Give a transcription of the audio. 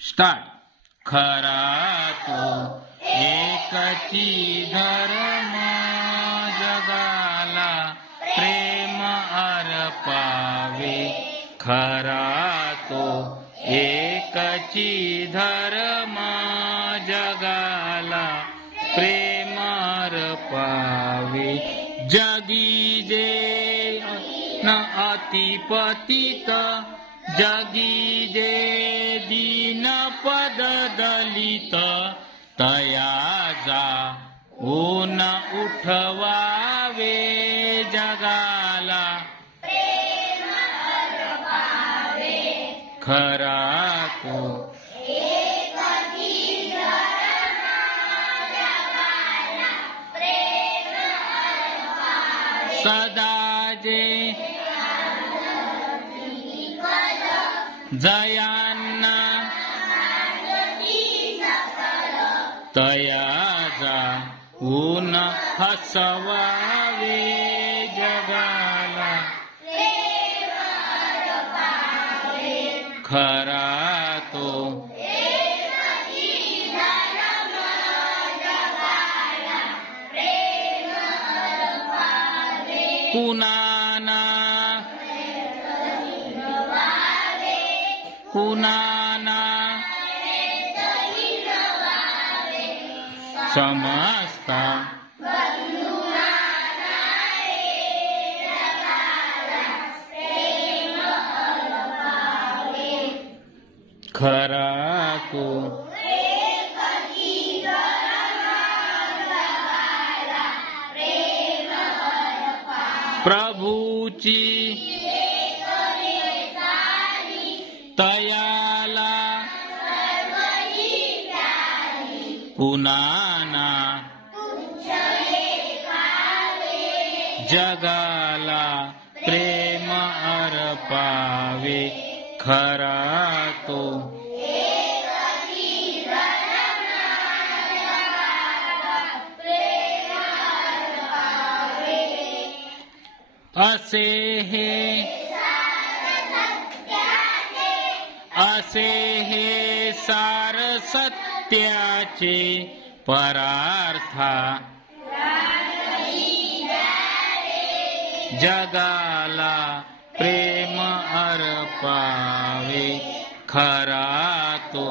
Start. खरा तो एकची धर्म जगाला प्रेम अर्पावे. खरा तो एकची धर्म जगाला प्रेम अर्पावे. जगी जे न अतिपतित, जगी जे दीन पद दलित, तया जाऊन उठवावे जगाला प्रेम अर्पावे. खरा तो एकची धर्म जगाला प्रेम अर्पावे. सदा जे जयांना तया जाऊन हसवावे जगाला प्रेम अर्पावे. खरा तो एकची धर्म जगाला प्रेम अर्पावे. कुणाना कुणाना समजता खरा तो प्रभूची तयाला कुणाना जगाला प्रेम अर्पावे. खरा तो असे हे सार सत्याचे परार्था जगाला प्रेम अर्पावे. खरा तो